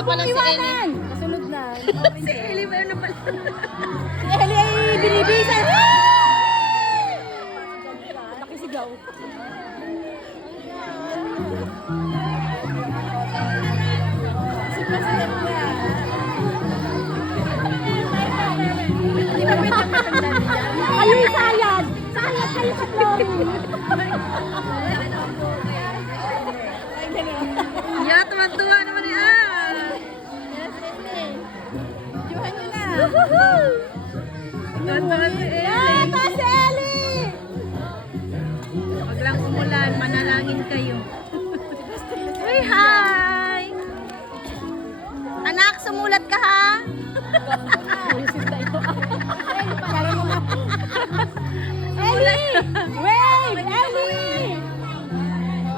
Pala si Ellie. Kasunod na. Si Ellie ba na pala? Si Ellie ay binibisan. Nakisigaw. Si President niya. Di ba may tanda niya? Kayo yung sayad! Sayad kayo sa flooring! Yeah, tuwan-tuwa naman yan. Yes, Ellie. Diyohan nyo na. Tuwan-tuwa si Ellie. Yan, pa si Ellie! Wag lang umulan, manalangin kayo. Uy, hi! Anak, sumulat ka ha? Ellie! Wave! Ellie!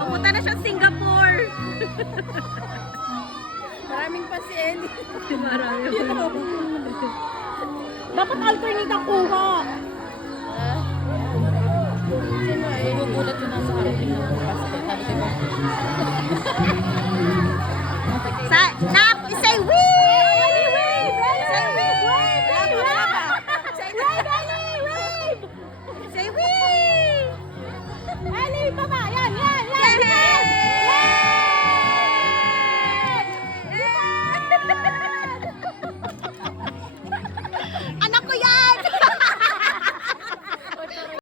Pumunta na siya Singapore. Maraming pa si Ellie. Marami. Dapat alternate ang kuha. Sino